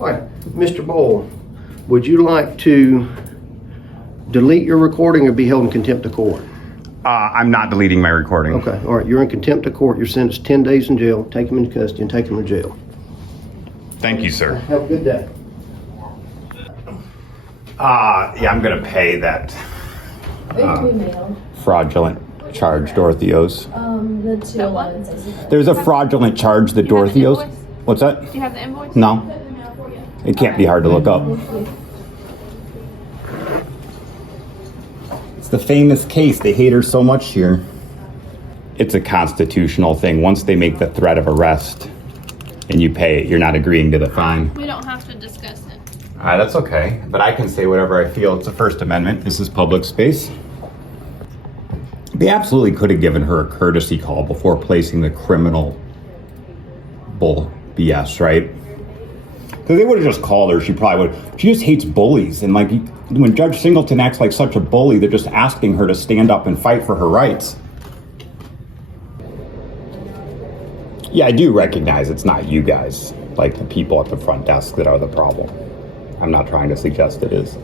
All right, Mr. Boyle, would you like to delete your recording or be held in contempt of court? I'm not deleting my recording. Okay, all right, you're in contempt of court. You're sentenced 10 days in jail. Take him into custody and take him to jail. Thank you, sir. Have a good day. Yeah, I'm gonna pay that It can be mailed. fraudulent charge Dorothy owes. The 211. There's a fraudulent charge that Dorothy owes. invoice? What's that? Do you have the invoice? No. It can't be hard to look up. It's the famous case. They hate her so much here. It's a constitutional thing. Once they make the threat of arrest and you pay it, you're not agreeing to the fine. We don't have to discuss it. All right, that's okay. But I can say whatever I feel. It's the First Amendment. This is public space. They absolutely could have given her a courtesy call before placing the criminal bull BS, right? Because they would have just called her. She probably would. She just hates bullies. And like when Judge Singleton acts like such a bully, they're just asking her to stand up and fight for her rights. Yeah, I do recognize it's not you guys, like the people at the front desk, that are the problem. I'm not trying to suggest it is.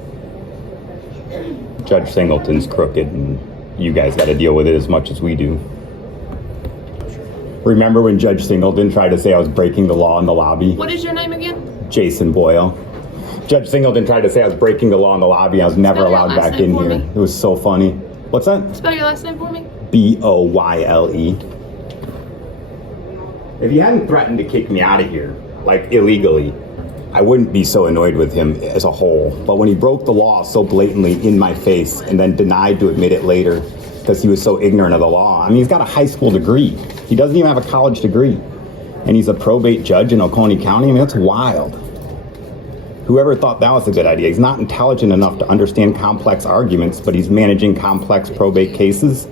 Judge Singleton's crooked and you guys got to deal with it as much as we do. Remember when Judge Singleton tried to say I was breaking the law in the lobby? What is your name again? Jason Boyle. Judge Singleton tried to say I was breaking the law in the lobby. I was never Spell your allowed last back name in for here. me. It was so funny. What's that? Spell your last name for me. Boyle. If you hadn't threatened to kick me out of here, like illegally, I wouldn't be so annoyed with him as a whole. But when he broke the law so blatantly in my face and then denied to admit it later because he was so ignorant of the law. I mean, he's got a high school degree. He doesn't even have a college degree. And he's a probate judge in Oconee County. I mean, that's wild. Whoever thought that was a good idea? He's not intelligent enough to understand complex arguments, but he's managing complex probate cases.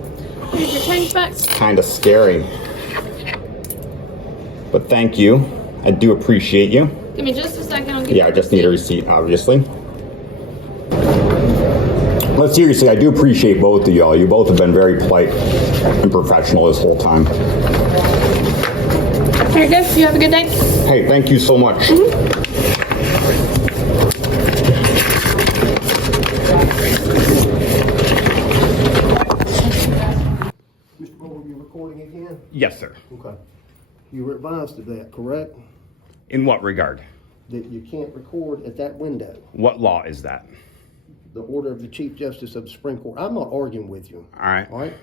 Here's your change back. Kind of scary. But thank you. I do appreciate you. Give me just a second. I'll give Yeah, you I just need a receipt, obviously. But seriously, I do appreciate both of y'all. You both have been very polite and professional this whole time. Here you go. You have a good day. Hey, thank you so much. Mr. Boyle, you recording again? Yes, sir. Okay. You were advised of that, correct? In what regard? That you can't record at that window. What law is that? The order of the Chief Justice of the Supreme Court. I'm not arguing with you. All right. All right?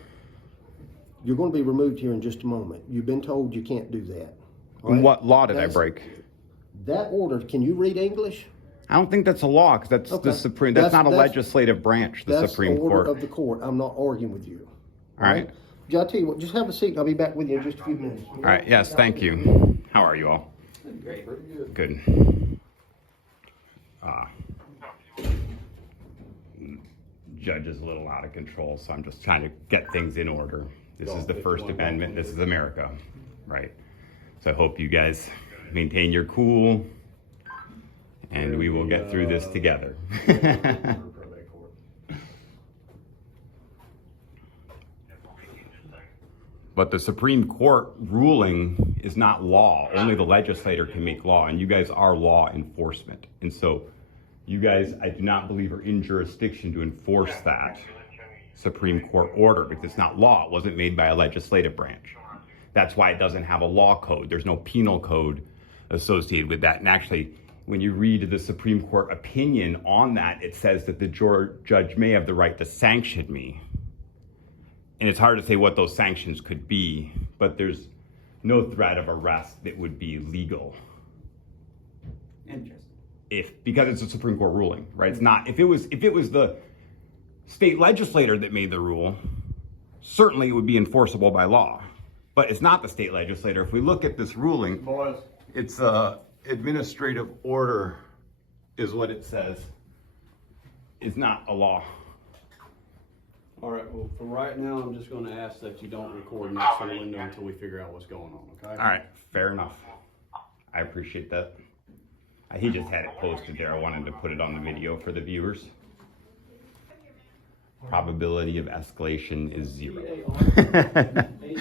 You're going to be removed here in just a moment. You've been told you can't do that. All right? What law did I break? That order, can you read English? I don't think that's a law, because that's Okay. the Supreme. That's not a legislative branch, the Supreme That's the order Court. of the court. I'm not arguing with you. All right. I'll tell you what, just have a seat. I'll be back with you in just a few minutes. All right. Yes, thank you. How are you all? Great. Good. Judge is a little out of control, so I'm just trying to get things in order. This is the First Amendment. This is America, right? So I hope you guys maintain your cool, and we will get through this together. But the Supreme Court ruling is not law. Only the legislator can make law, and you guys are law enforcement. And so you guys, I do not believe, are in jurisdiction to enforce that Supreme Court order, because it's not law. It wasn't made by a legislative branch. That's why it doesn't have a law code. There's no penal code associated with that. And actually, when you read the Supreme Court opinion on that, it says that the judge may have the right to sanction me. And it's hard to say what those sanctions could be, but there's no threat of arrest that would be legal. Interesting. Because it's a Supreme Court ruling, right? It's not, if it was the state legislator that made the rule, certainly it would be enforceable by law. But it's not the state legislator. If we look at this ruling, it's administrative order is what it says. It's not a law. All right, well, for right now, I'm just going to ask that you don't record next to the window until we figure out what's going on, okay? All right, fair enough. I appreciate that. He just had it posted there. I wanted to put it on the video for the viewers. Probability of escalation is 0.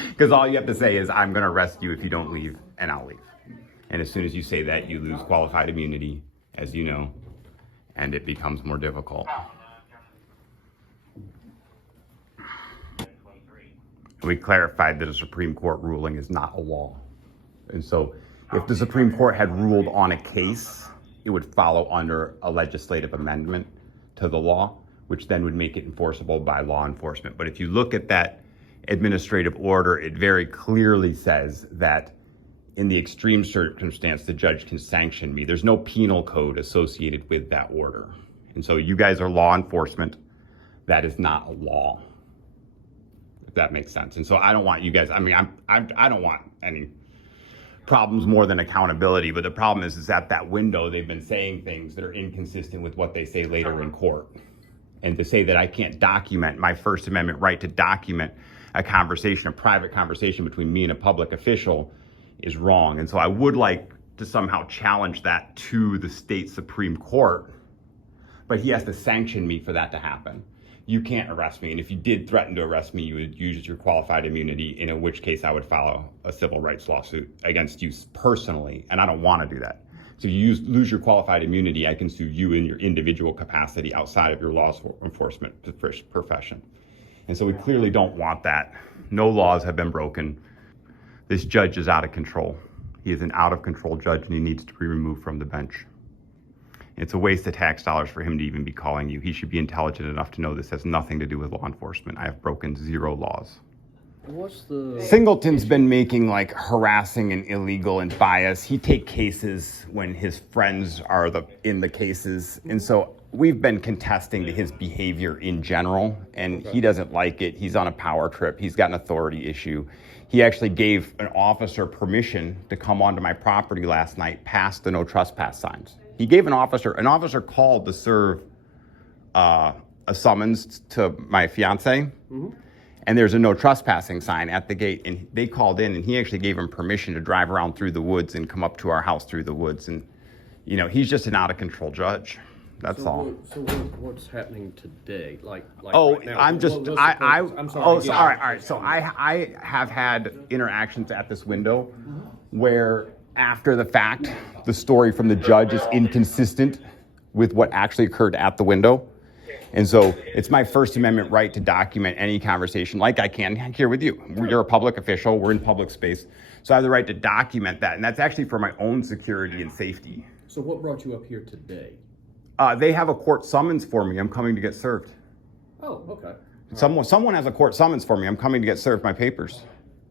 Because all you have to say is, I'm going to arrest you if you don't leave, and I'll leave. And as soon as you say that, you lose qualified immunity, as you know, and it becomes more difficult. We clarified that a Supreme Court ruling is not a law. And so if the Supreme Court had ruled on a case, it would follow under a legislative amendment to the law, which then would make it enforceable by law enforcement. But if you look at that administrative order, it very clearly says that in the extreme circumstance, the judge can sanction me. There's no penal code associated with that order. And so you guys are law enforcement. That is not a law, if that makes sense. And so I don't want you guys, I don't want any problems more than accountability, but the problem is at that window, they've been saying things that are inconsistent with what they say later in court. And to say that I can't document my First Amendment right to document a conversation, a private conversation between me and a public official is wrong. And so I would like to somehow challenge that to the state Supreme Court, but he has to sanction me for that to happen. You can't arrest me, and if you did threaten to arrest me, you would use your qualified immunity, in which case I would file a civil rights lawsuit against you personally, and I don't want to do that. So if you lose your qualified immunity, I can sue you in your individual capacity outside of your law enforcement profession. And so we clearly don't want that. No laws have been broken. This judge is out of control. He is an out-of-control judge, and he needs to be removed from the bench. It's a waste of tax dollars for him to even be calling you. He should be intelligent enough to know this has nothing to do with law enforcement. I have broken 0 laws. What's the... Singleton's been making like harassing and illegal and bias. He take cases when his friends are in the cases. And so we've been contesting to his behavior in general, and he doesn't like it. He's on a power trip. He's got an authority issue. He actually gave an officer permission to come onto my property last night past the no trespass signs. He gave an officer called to serve a summons to my fiance, and there's a no trespassing sign at the gate, and they called in, and he actually gave him permission to drive around through the woods and come up to our house through the woods. And, you know, he's just an out-of-control judge. That's all. So what's happening today? Like oh, right now? I'm just, I'm sorry. oh, so, all right. So I have had interactions at this window where after the fact, the story from the judge is inconsistent with what actually occurred at the window. And so it's my First Amendment right to document any conversation like I can here with you. You're a public official, we're in public space. So I have the right to document that. And that's actually for my own security and safety. So what brought you up here today? They have a court summons for me. I'm coming to get served. Oh, okay. Someone has a court summons for me. I'm coming to get served my papers.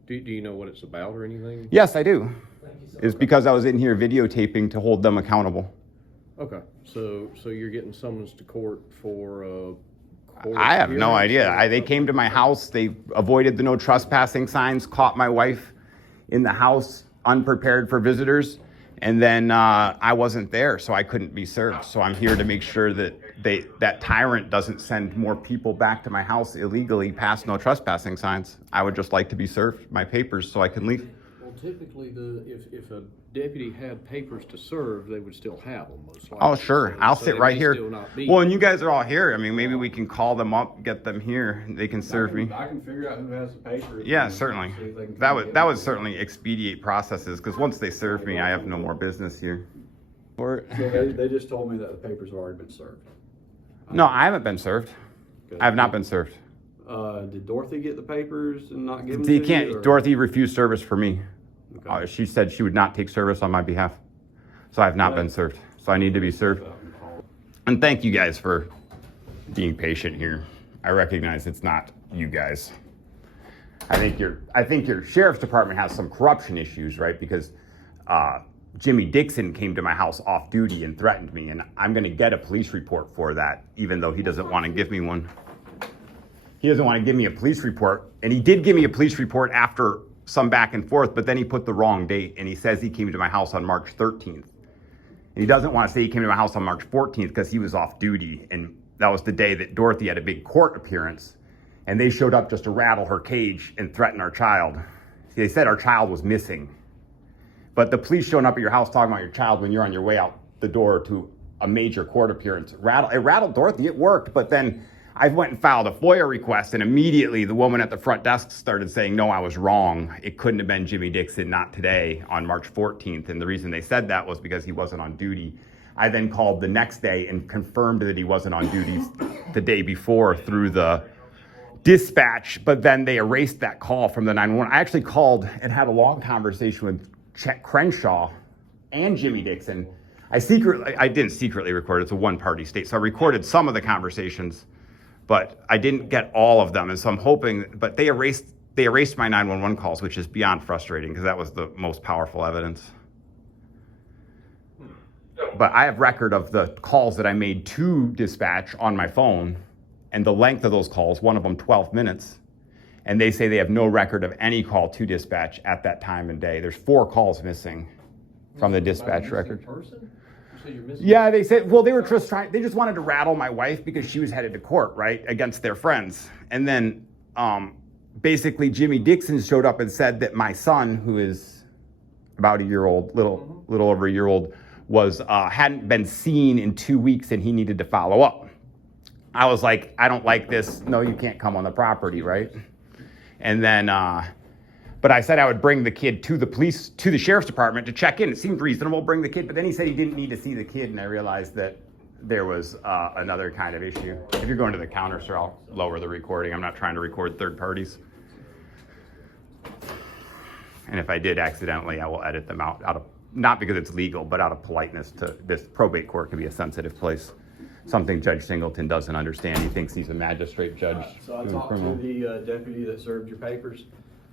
Do you know what it's about or anything? Yes, I do. It's because I was in here videotaping to hold them accountable. Okay. So you're getting summons to court for court I have no hearings? idea. They came to my house. They avoided the no trespassing signs, caught my wife in the house unprepared for visitors. And then I wasn't there, so I couldn't be served. So I'm here to make sure that that tyrant doesn't send more people back to my house illegally past no trespassing signs. I would just like to be served my papers so I can leave. Well, typically, if a deputy had papers to serve, they would still have them, most likely. Oh, sure. I'll sit right here. Still not be. Well, and you guys are all here. I mean, maybe we can call them up, get them here. They can serve me. I can figure out who has the papers. Yeah, certainly. That would certainly expedite processes, because once they serve me, I have no more business here. So they just told me that the papers have already been served. No, I haven't been served. I have not been served. Did Dorothy get the papers and not give them to you? can't. Dorothy refused service for me. Okay. She said she would not take service on my behalf. So I have not been served. So I need to be served. And thank you guys for being patient here. I recognize it's not you guys. I think your sheriff's department has some corruption issues, right? Because Jimmy Dixon came to my house off duty and threatened me, and I'm going to get a police report for that, even though he doesn't want to give me one. He doesn't want to give me a police report, and he did give me a police report after some back and forth, but then he put the wrong date, and he says he came to my house on March 13th. And he doesn't want to say he came to my house on March 14th because he was off duty, and that was the day that Dorothy had a big court appearance, and they showed up just to rattle her cage and threaten our child. They said our child was missing. But the police showing up at your house talking about your child when you're on your way out the door to a major court appearance, it rattled Dorothy. It worked, but then I went and filed a FOIA request, and immediately the woman at the front desk started saying, no, I was wrong. It couldn't have been Jimmy Dixon, not today, on March 14th. And the reason they said that was because he wasn't on duty. I then called the next day and confirmed that he wasn't on duty the day before through the dispatch, but then they erased that call from the 911. I actually called and had a long conversation with Chet Crenshaw and Jimmy Dixon. I didn't secretly record, it's a one-party state, so I recorded some of the conversations, but I didn't get all of them, and so I'm hoping, but they erased my 911 calls, which is beyond frustrating, because that was the most powerful evidence. But I have record of the calls that I made to dispatch on my phone, and the length of those calls, one of them 12 minutes, and they say they have no record of any call to dispatch at that time and day. There's 4 calls missing from the dispatch record. Yeah, they said, well, they were just they just wanted to rattle my wife because she was headed to court, right, against their friends. And then basically Jimmy Dixon showed up and said that my son, who is about a year old, little over a year old, was hadn't been seen in 2 weeks and he needed to follow up. I was like, I don't like this. No, you can't come on the property, right? And then, but I said I would bring the kid to the police, to the sheriff's department to check in. It seemed reasonable, bring the kid. But then he said he didn't need to see the kid, and I realized that there was another kind of issue. If you're going to the counter, sir, I'll lower the recording. I'm not trying to record third parties. And if I did accidentally, I will edit them out of, not because it's legal, but out of politeness to this probate court can be a sensitive place. Something Judge Singleton doesn't understand. He thinks he's a magistrate judge. So I talked to the deputy that served your papers.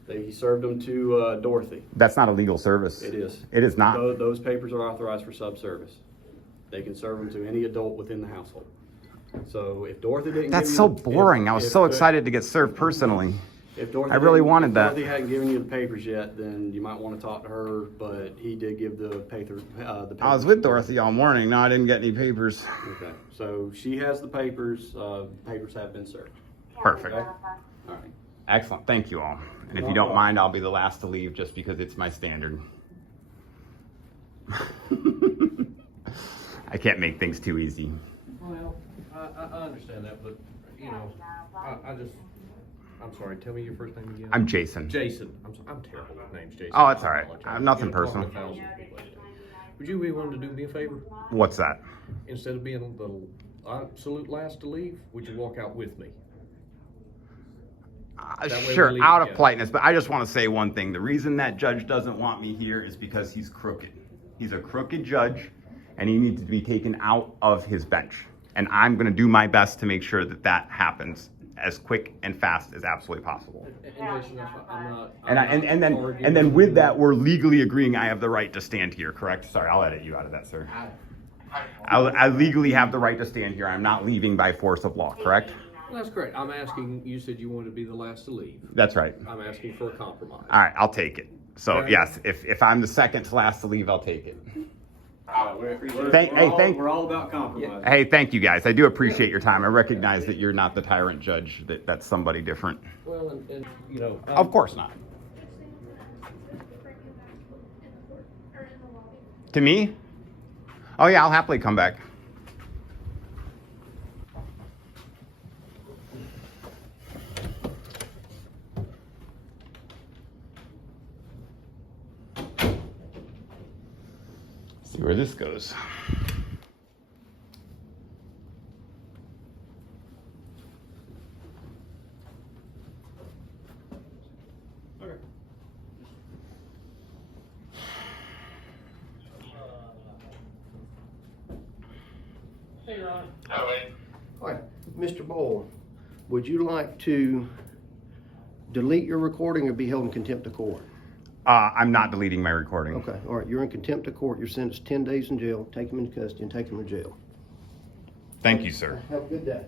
He served them to Dorothy. That's not a legal service. It is. It is not. Those papers are authorized for subservice. They can serve them to any adult within the household. So if Dorothy didn't That's give you so the- boring. I was so excited to get served personally. If Dorothy I really wanted if that. Dorothy hadn't given you the papers yet, then you might want to talk to her, but he did give the papers. I was with Dorothy all morning. No, I didn't get any papers. Okay, so she has the papers. Papers have been served. Perfect. Okay? All right. Excellent. Thank you all. And if you don't mind, I'll be the last to leave just because it's my standard. I can't make things too easy. Well, I understand that, but, you know, I'm sorry, tell me your first name again. I'm Jason. Jason. I'm terrible with names, Jason. Oh, it's all I right. apologize. Nothing You know, personal. talking to thousands of people every day. Would you be willing to do me a favor? What's that? Instead of being the absolute last to leave, would you walk out with me? That way Sure, we leave out of together. politeness, but I just want to say one thing. The reason that judge doesn't want me here is because he's crooked. He's a crooked judge, and he needs to be taken out of his bench. And I'm going to do my best to make sure that that happens as quick and fast as absolutely possible. And Jason, that's fine. I'm not And then with that, we're legally agreeing I have the right to stand here, correct? Sorry, I'll edit you out of that, sir. I legally have the right to stand here. I'm not leaving by force of law, correct? Well, that's correct. I'm asking, you said you wanted to be the last to leave. That's right. I'm asking for a compromise. All right, I'll take it. So Okay. yes, if I'm the second to last to leave, I'll take it. We're all about compromise. Hey, thank you guys. I do appreciate your time. I recognize that you're not the tyrant judge. That's somebody different. Well, and you know. Of course not. To me? Oh yeah, I'll happily come back. See where this goes. Okay. Hey, Ron. Hi, Mr. Boyle, would you like to delete your recording or be held in contempt of court? I'm not deleting my recording. Okay, all right, you're in contempt of court. You're sentenced 10 days in jail. Take him into custody and take him to jail. Thank you, sir. Have a good day.